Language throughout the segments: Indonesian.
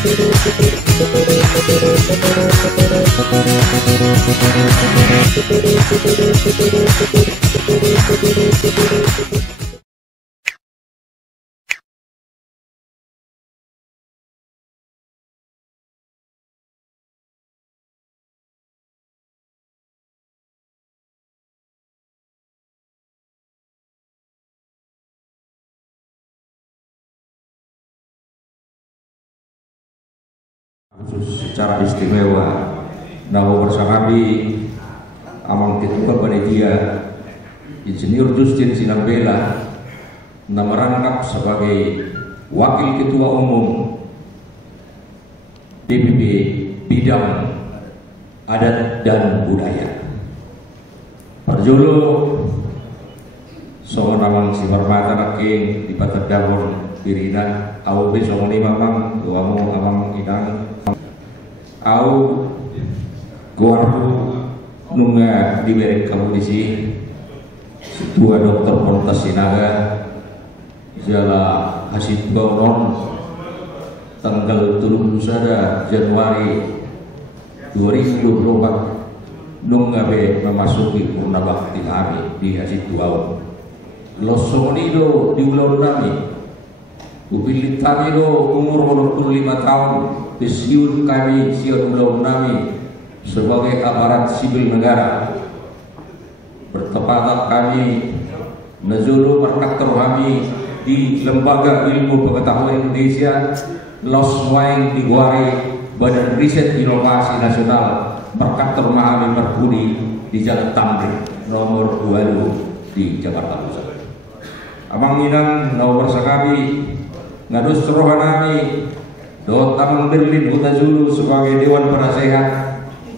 Khusus secara istimewa Nawa Bersakabi Amang Ketua Panitia Insinyur Justin Sinambela merangkap sebagai Wakil Ketua Umum DPP Bidang Adat dan Budaya Perjolo Songon Amang Simarmata Raking di Patar Dahon Dirina Au besok lima mang Duamu Amang Inang Au Guardu Nunga diberi kondisi Setua Dr. Pontas Sinaga Jala Hasid Gauron tanggal 7 Januari 2024 Nunga be memasuki purna bakti kami di Hasid Gauron Losonido di ulang nami Upilit kami do umur 25 tahun Pesiun kami siap ulang nami sebagai aparat sipil negara bertepatan kami Nazulu Markator kami di Lembaga Ilmu Pengetahuan Indonesia Loswaing di Guari Badan Riset Inovasi Nasional Markator Mahami Merkudi di Jalan Tamrin nomor 22 di Jakarta Pusat. Amang Minang nomor Sakabi ngadus rohanami do Tamang Berlin Huta Zulu sebagai Dewan Penasehat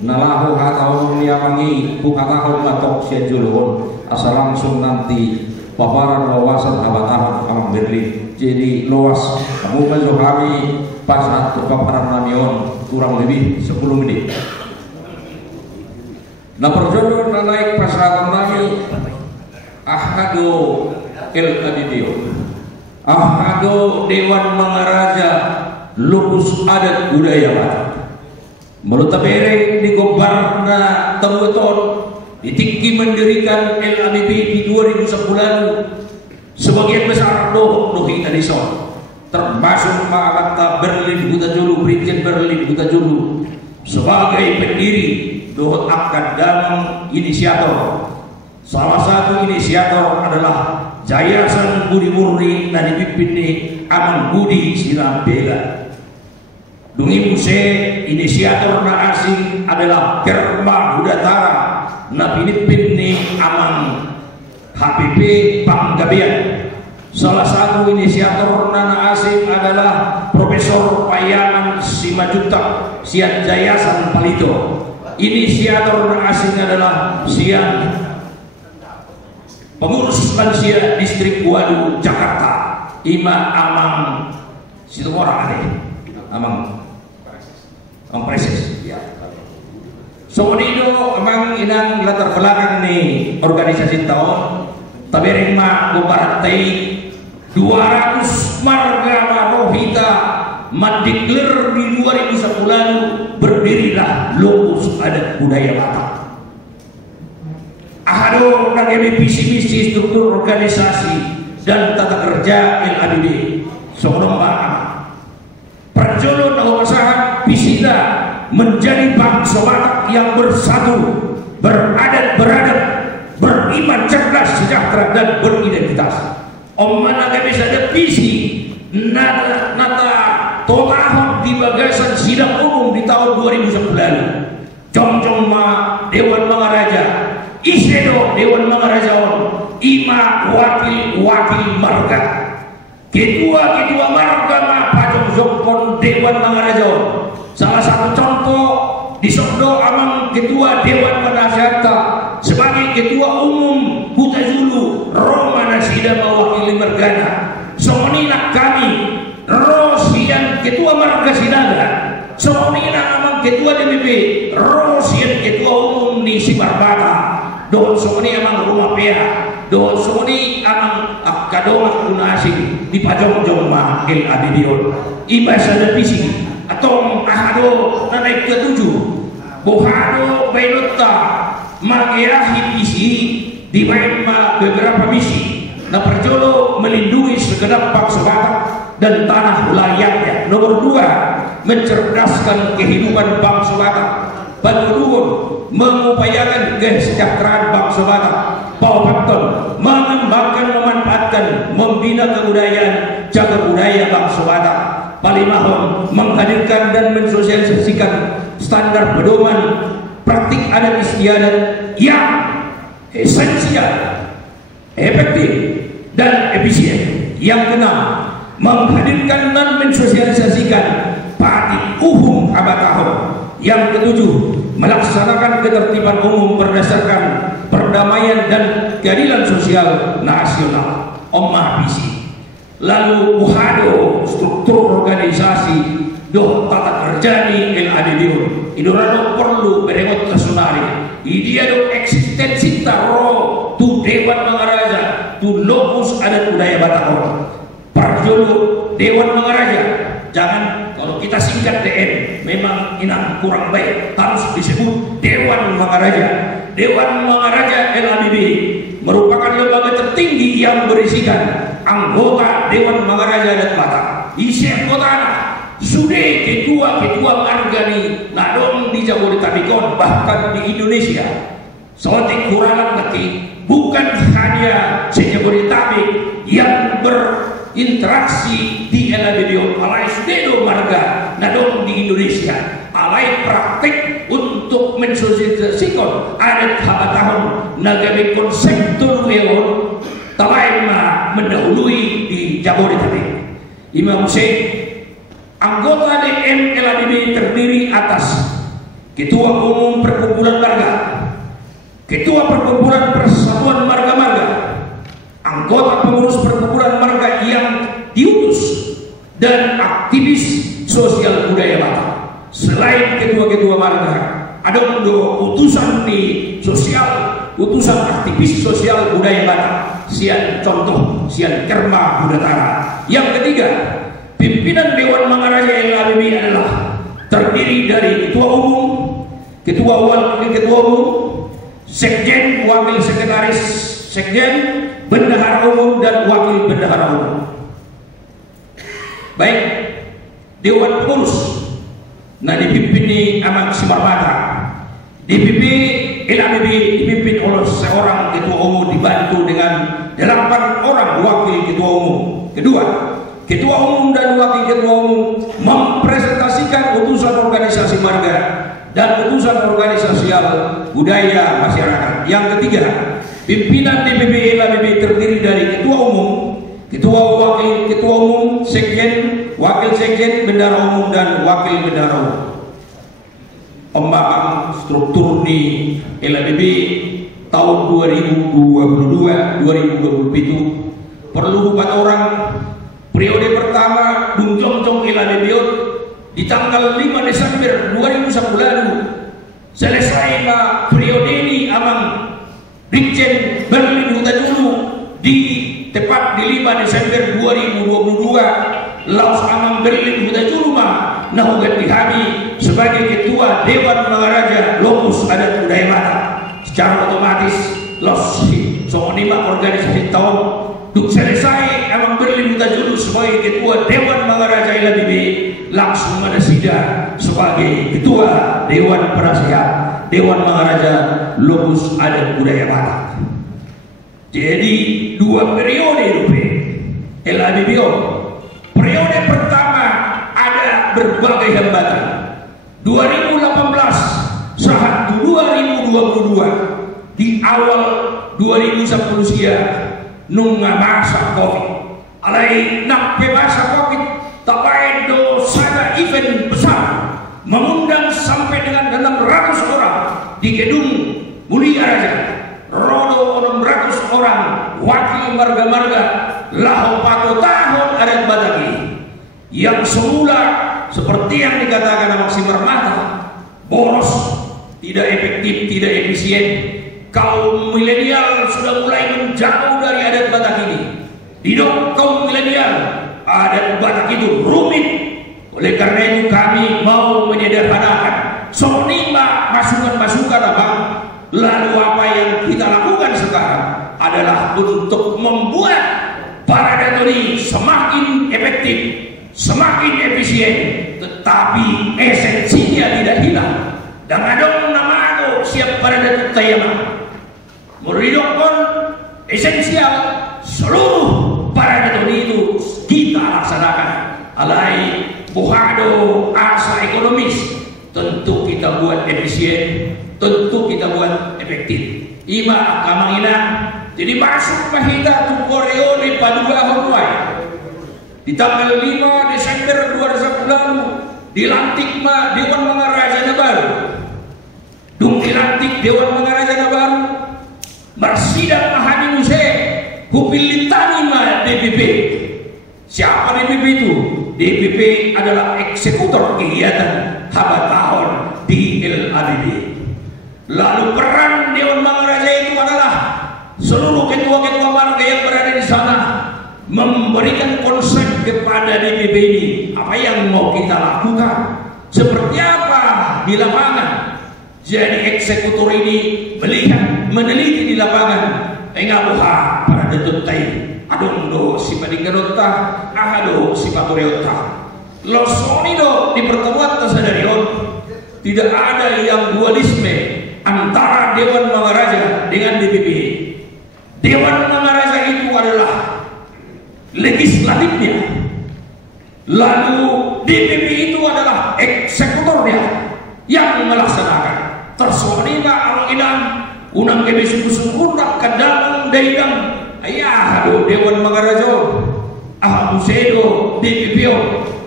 nalahu hatahun niamangi bukatahun matok siajulun asal langsung nanti paparan wawasan abatahan Tamang Berlin jadi luas kamu menzohami pas satu paparan namion kurang lebih 10 menit nah perjodoh naik pasratan nami ahadu el-adidio ahadu Dewan Mangaraja Lupus Adat Budaya Batak Melutabereng di Gobarna Teruton ditinggi mendirikan LABB di 2010 sebagian besar doh kita di son termasuk Mangata Berlin Huta Julu Brigjen Berlin Huta Julu sebagai pendiri doh akadam inisiator. Salah satu inisiator adalah Yayasan Budi Murni dan dipimpin Amang Budi Sinambela. Dungi Muse inisiator na asing adalah Kerma Hudatara na pinimpin Amang HPP Panggabean. Salah satu inisiator na asing adalah Profesor Payangan Simajuta Sian Yayasan Palito. Inisiator na asing adalah Sian Pengurus Lansia Distrik Wadu Jakarta Ima Amang situ orang ada Amang Preses ya. Somonido emang inang latar belakang nih organisasi tahun tabereng ma gobaratei 200 marga marohita mendeklar di 2010 berdirilah Lupus Adat Budaya Batak. Ahado nagemi visi-misi struktur organisasi dan tata kerja LABB Sokromba Perjolo Nawa Masahat Bisita menjadi bangsa Batak yang bersatu, beradat beradab, beriman cerdas, sejahtera dan beridentitas. Omana kami sada visi nata tolahon di bagasan sidang umum di tahun 2009. Jong ma Dewan Mangaraja Isedo Dewan Mangarajaon Ima wakil marga ketua marga ma pajong jongkon Dewan Mangarajaon. Salah satu contoh di Sokdo Amang ketua Dewan Penasehat sebagai ketua umum Huta Zulu Roma Nasida mewakili Mergana. Somonina kami Rosian ketua marga Sinaga. Somonina Amang ketua DPP Rosian ketua umum di Simarbata. Doon sumuni amang rumah pea, doon sumuni amang kadong kunasing di pajong-jong mahil adidion. Iba sa visi at Tong ahado na naik ketujuh Bohado Bailota Magiahid isi di ma beberapa misi na perjolo melindungi segenap bangsa Batak dan tanah wilayahnya. Nomor 2, mencerdaskan kehidupan bangsa Batak. Bantuan mengupayakan kesejahteraan bangsa Batak. Paupaton mengembangkan, memanfaatkan, membina kebudayaan, jaga budaya bangsa Batak. Palimahon menghadirkan dan mensosialisasikan standar pedoman praktik adat istiadat yang esensial, efektif dan efisien. Yang keenam, menghadirkan dan mensosialisasikan Pati Uhum Abatahun. Yang ketujuh, melaksanakan ketertiban umum berdasarkan perdamaian dan keadilan sosial nasional. Omah visi. Lalu Buhado struktur organisasi doh tata kerja di LADBO idorado perlu berengot nasional. Dia do eksistensi taro tu Dewan Mangaraja tu lokus adat budaya Batakon. Parjolo Dewan Mangaraja, jangan kalau kita singkat DN memang inang kurang baik, harus disebut Dewan Mangaraja. Dewan Mangaraja LADB merupakan lembaga tertinggi yang berisikan anggota Dewan Mangaraja dan Batak. Isi anggota sudah ketua marga ni nadong di Jabodetabekon, bahkan di Indonesia. Soalnya kurang nanti bukan hanya se-Jabodetabek yang berinteraksi di LADBO, alai sudedo marga nadong di Indonesia, alai praktek untuk mensosialisasikan adat Habatahun nagabe konseptor weon talai mendahului di Jabodetabek. Imam Hussein, anggota DM LADB terdiri atas Ketua Umum Perkumpulan Marga, Ketua Perkumpulan Persatuan Marga-Marga, anggota pengurus Perkumpulan Marga yang diutus, dan aktivis sosial budaya Batak. Selain ketua-ketua marga, ada utusan di sosial, utusan aktivis sosial budaya Batak. Sian contoh, sian Kerma Budatara. Yang ketiga, pimpinan Dewan Mangaraja LADB adalah terdiri dari ketua umum, ketua wakil ketua umum, sekjen, wakil sekretaris sekjen, bendahara umum dan wakil bendahara umum. Baik, Dewan Pengurus nah dipimpin di Amat Simarmata, dipimpin LADB dipimpin oleh seorang ketua umum dibantu dengan 8 orang wakil ketua umum. Kedua, ketua umum dan wakil ketua umum mempresentasikan utusan organisasi marga dan utusan organisasi budaya masyarakat. Yang ketiga, pimpinan DPP LADB terdiri dari ketua umum, ketua wakil ketua umum, sekjen, wakil sekjen, bendahara umum dan wakil bendahara umum. Pembangunan struktur di LADB tahun 2022-2027 perlu 4 orang. Periode pertama Dungjong LADB di tanggal 5 Desember 2001 lalu. Selesai periode ini amang Brigjen Berlin Huta dulu di tepat di 5 Desember 2022 laus amang Berlin Huta dulu nahugat dihami sebagai ketua Dewan Mangaraja lokus adat budaya Batak. Secara otomatis los songonima organisasi tahun duk selesai amang Berlin Huta dulu sebagai ketua Dewan Mangaraja LADB langsung ada sidang sebagai ketua Dewan Penasehat Dewan Mangaraja lokus adat budaya Batak. Jadi 2 periode LADBO. Periode pertama ada berbagai hambatan. 2018 saat 2022 di awal 2010 sia nunga masa Covid. Alai nak masa Covid tapai do sada event besar mengundang sampai dengan 600 orang di gedung Mulia Raja. Rodo 600 orang wakil marga-marga lahu pato tahun adat Bataki yang semula seperti yang dikatakan Amak Simarmata boros, tidak efektif, tidak efisien. Kaum milenial sudah mulai menjauh dari adat Batak ini. Di kaum milenial adat Batak itu rumit, Oleh karena itu kami mau menyederhanakan sonima masukan-masukan abang. Lalu apa yang kita lakukan sekarang adalah untuk membuat Parada ini semakin efektif, semakin efisien, tetapi esensinya tidak hilang. Dan ada nama aku siap Parada Tayama meridokkan esensial seluruh Parada itu kita laksanakan. Alai buhado asa ekonomis tentu kita buat efisien, tentu kita buat efektif. Ima kamangina jadi masuk mahita tu Koreone Padua Hawaii di tanggal 5 Desember 2010 lalu dilantik ma Dewan Mangaraja Baru. Dung dilantik Dewan Mangaraja Baru bersidang mahani muse hupilitani ma DPP. Siapa DPP itu? DPP adalah eksekutor kegiatan haba tahun di LADD. Lalu peran Dewan Mangaraja itu adalah seluruh ketua-ketua warga yang berada di sana memberikan konsep kepada DPP ini apa yang mau kita lakukan, seperti apa di lapangan. Jadi eksekutor ini melihat, meneliti di lapangan. Engaluha para detutai adondo si padingadota ahado si patoreota losonido di pertemuan tersadarion tidak ada yang dualisme antara Dewan Mangaraja dengan DPP. Dewan Mangaraja itu adalah legislatifnya, lalu DPP itu adalah eksekutornya yang melaksanakan. Tersuaniba ang inang unang kami sumusungunak kadang daidang ayah Dewan Mangaraja Musedo DPP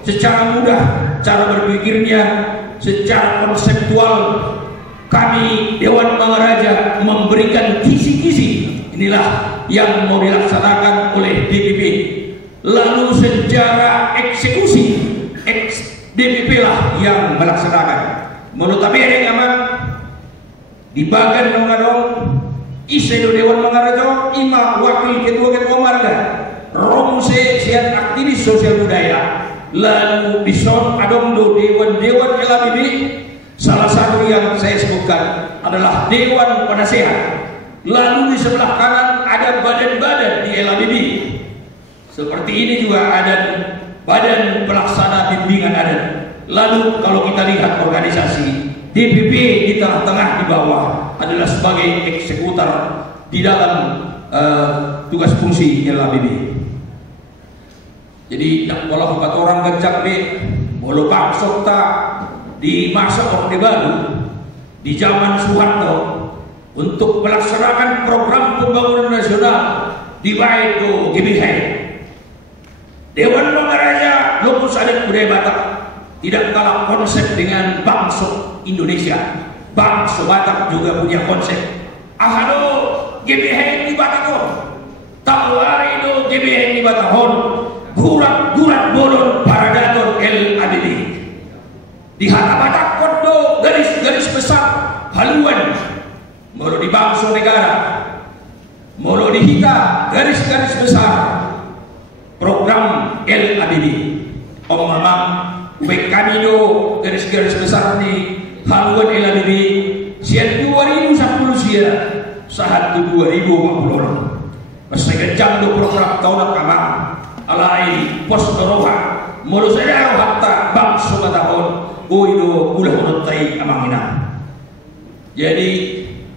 secara mudah cara berpikirnya, secara konseptual kami Dewan Mangaraja memberikan kisi-kisi. Inilah yang mau dilaksanakan oleh DPP. Lalu secara eksekusi DPP lah yang melaksanakan. Menurut kami ada aman di bagian mengadong Isedo Dewan Mangaraja ima wakil ketua-ketua marga Romuse siat aktivis sosial budaya. Lalu bison adongdo dewan-dewan LADD. Salah satu yang saya sebutkan adalah Dewan Penasehat. Lalu di sebelah kanan ada badan-badan di LADD. Seperti ini juga ada badan pelaksana bimbingan adat. Lalu kalau kita lihat organisasi DPP di tengah-tengah di bawah adalah sebagai eksekutor di dalam tugas fungsi LADD. Jadi kalau 4 orang gajak be bolo paksok tak di masa Orde Baru di zaman Soeharto untuk melaksanakan program pembangunan nasional di Baido GBH. Dewan Mangaraja Lopus Adat Budaya Batak tidak kalah konsep dengan bangsa Indonesia. Bangsa Batak juga punya konsep. Ahado GBH di Batak, Tawari do GBH di Batakon, gurat bolon Paradator LADD. Di Hata Batak kondo garis-garis besar haluan. Molo di bangsa negara, molo di hita garis-garis besar program LADD. Om Mamang baik kami do garis-garis besar di haluan LADD siat 2010 sia saat 2040 Masegajang do program tahun kamang alai pos doroha molo saya hatta bangsa batahon boido ulah unotai amangina. Jadi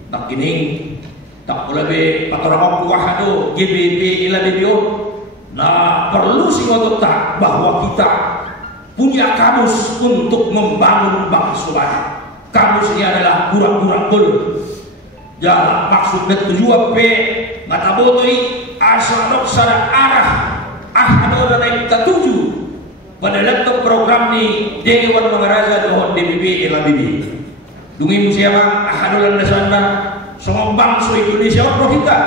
tak kining tak pula be patorang wahado GBP LADD. Nah perlu sih ngotot tak bahwa kita punya kamus untuk membangun bangsa Batak. Kamus ini adalah kurang-kurang dulu. Ya maksudnya tujuan pe mata botoi asal sana arah ada yang kita tuju pada laptop program ni Dewan Mangaraja dohon DPP LADD. Dungi musiama ahado landasan semua bangsa Indonesia kita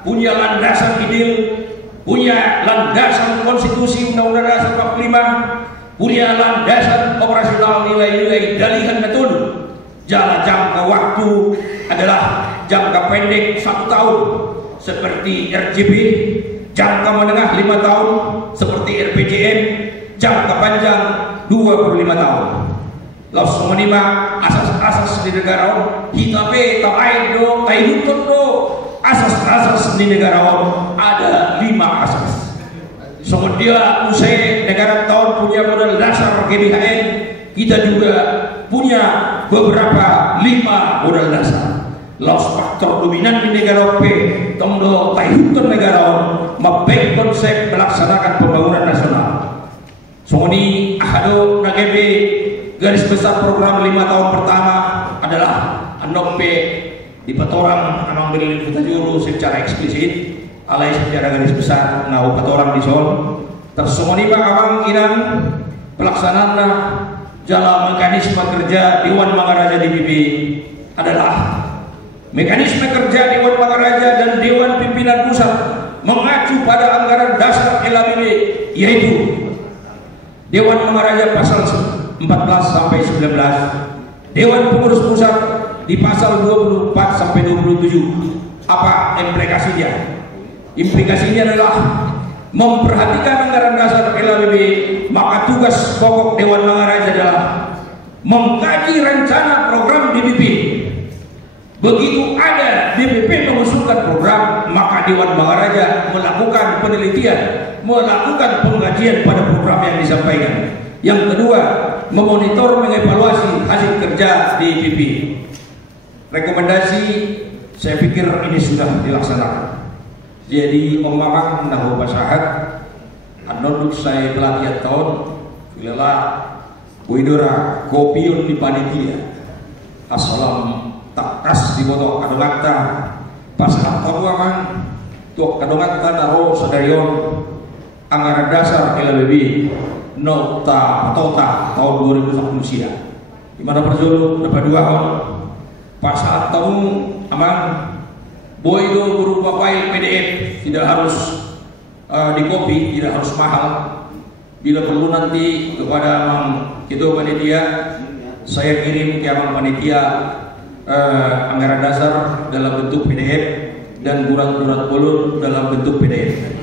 punya landasan ideal, punya landasan konstitusi Undang-Undang Dasar 45, punya landasan operasional nilai-nilai dalihan betul. Jalan jangka waktu adalah jangka pendek 1 tahun seperti RJB, jangka menengah 5 tahun seperti RPJM, jangka panjang 25 tahun. Lalu semua asas-asas di negara kita tabain do, taihutun do, asas-asas di negara ada 5 asas. Dia usai negara tahun punya modal dasar GBHN, kita juga punya beberapa 5 modal dasar. Lalu faktor dominan di negara tomdo taihutun negara mabek konsep melaksanakan pembangunan nasional. Ini ahado nagebe garis besar program 5 tahun pertama adalah anope di patorang anong bilin kita juru secara eksplisit alai secara garis besar ngau patorang di sol tersumoni pak awang inang pelaksanaan jalan mekanisme kerja Dewan Mangaraja DPP adalah mekanisme kerja Dewan Mangaraja dan Dewan Pimpinan Pusat mengacu pada anggaran dasar LABB, yaitu Dewan Mangaraja pasal 14 sampai 19, Dewan Pengurus Pusat di pasal 24 sampai 27. Apa implikasinya? Implikasinya adalah memperhatikan anggaran dasar LABB, maka tugas pokok Dewan Mangaraja adalah mengkaji rencana program DPP. Begitu ada DPP mengusulkan program, maka Dewan Mangaraja melakukan penelitian, melakukan pengkajian pada program yang disampaikan. Yang kedua, memonitor, mengevaluasi hasil kerja DPP. Rekomendasi saya pikir ini sudah dilaksanakan. Jadi memang nahu pasahat anoduk saya pelatihan tahun bila widora kopiun di panitia assalam takas di botok kadongakta pasahat tahun man tuak kadongakta naro sadarion anggaran dasar LABB nota tahun 2010 sia di mana perjulu dapat 2 tahun pasahat tahun aman boy itu berupa file PDF, tidak harus di copy, tidak harus mahal. Bila perlu nanti kepada ketua panitia, saya kirim ke panitia anggaran dasar dalam bentuk PDF dan surat bulur dalam bentuk PDF.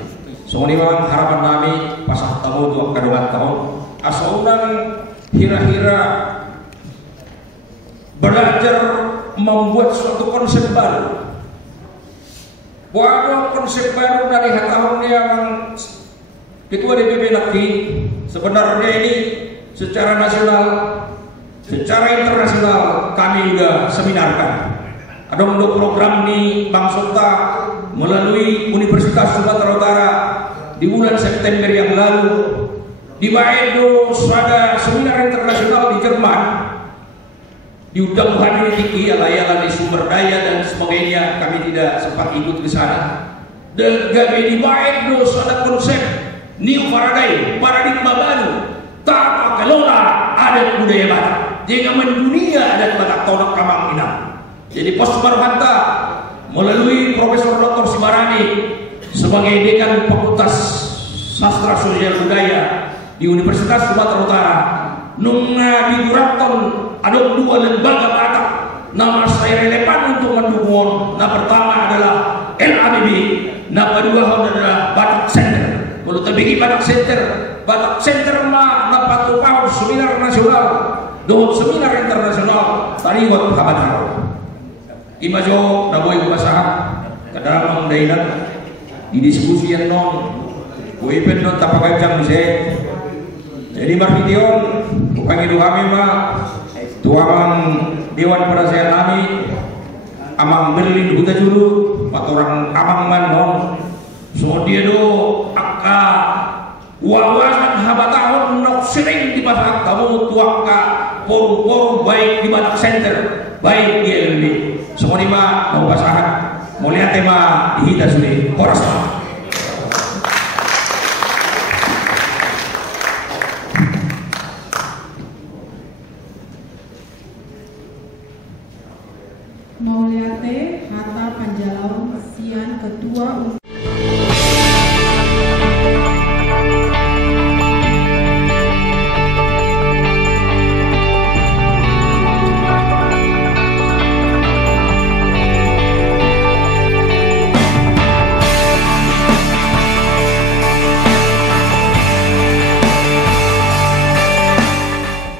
So ini memang harapan kami pasal tahun untuk kedua tahun. Asalnya hira-hira belajar membuat suatu konsep baru. Waduh, konsep baru dari tahunnya yang ketua DPP Nakti sebenarnya ini secara nasional, secara internasional kami juga seminarkan. Ada untuk program di Bang Sota melalui Universitas Sumatera Utara di bulan September yang lalu. Di Baedo ada seminar internasional di Jerman. Diundang hadir tinggi alayalan di sumber daya dan sebagainya, kami tidak sempat ikut ke sana. Dan kami di Baedo ada konsep new paradigma baru, tata kelola adat budaya Batak. Jika mendunia adat Batak Tonak Kamang Inang. Jadi Pos Marhanta melalui Profesor Dr. Sibarani sebagai dekan Fakultas Sastra Sosial Budaya di Universitas Sumatera Utara, nungna di Duraton ada 2 lembaga Batak nama saya relevan untuk mendukung. Nah pertama adalah LABB, nah kedua adalah Batak Center. Kalau terbagi Batak Center mah dapat upah seminar nasional, seminar internasional tadi buat Habatar. Imajo naboy basahan kadang dainan di diskusi yang non, kue pendon tapakajang saya. Jadi marpition bukan itu kami mah tuang Dewan Penasehat kami amang Berlin huta julu orang amang manon so dia do akka wawasan habatahun nok sering di Batak kamu tuang ka forum baik di Batak Center baik di LB semua ini mah mau pasangan mau lihat tema dihita sudah koras Mauliate Hatta Panjalaun Sian Ketua